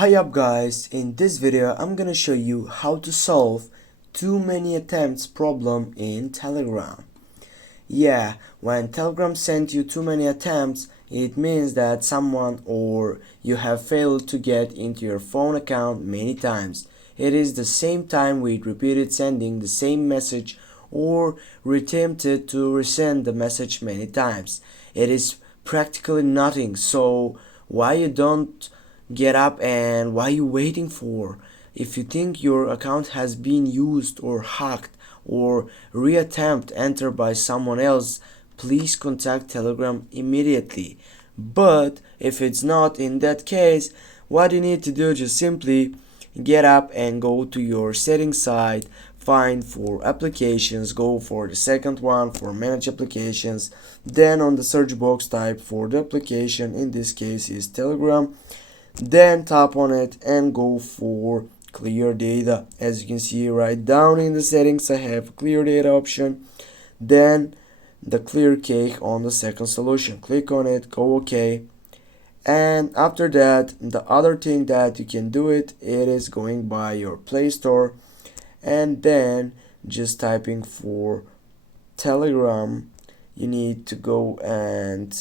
Hi up guys, in this video I'm gonna show you how to solve too many attempts problem in Telegram. Yeah, when Telegram sent you too many attempts, it means that someone or you have failed to get into your phone account many times. It is the same time with repeated sending the same message or attempted to resend the message many times. It is practically nothing, so why you don't get up and why you waiting for? If you think your account has been used or hacked or reattempt entered by someone else, please contact Telegram immediately. But if it's not in that case, what you need to do, just simply get up and go to your settings side, find for applications, go for the second one for manage applications, then on the search box type for the application, in this case is Telegram, then tap on it and go for clear data. As you can see right down in the settings, I have clear data option, then the clear cake on the second solution. Click on it, go OK, and after that the other thing that you can do it is going by your Play Store and then just typing for Telegram. You need to go and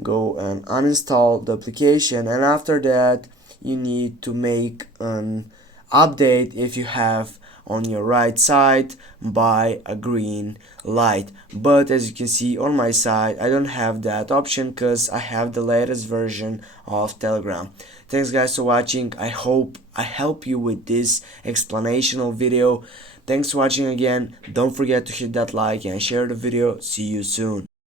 uninstall the application, and after that you need to make an update if you have on your right side by a green light. But as you can see on my side, I don't have that option because I have the latest version of Telegram. Thanks guys for watching. I hope I help you with this explanational video. Thanks for watching again. Don't forget to hit that like and share the video. See you soon.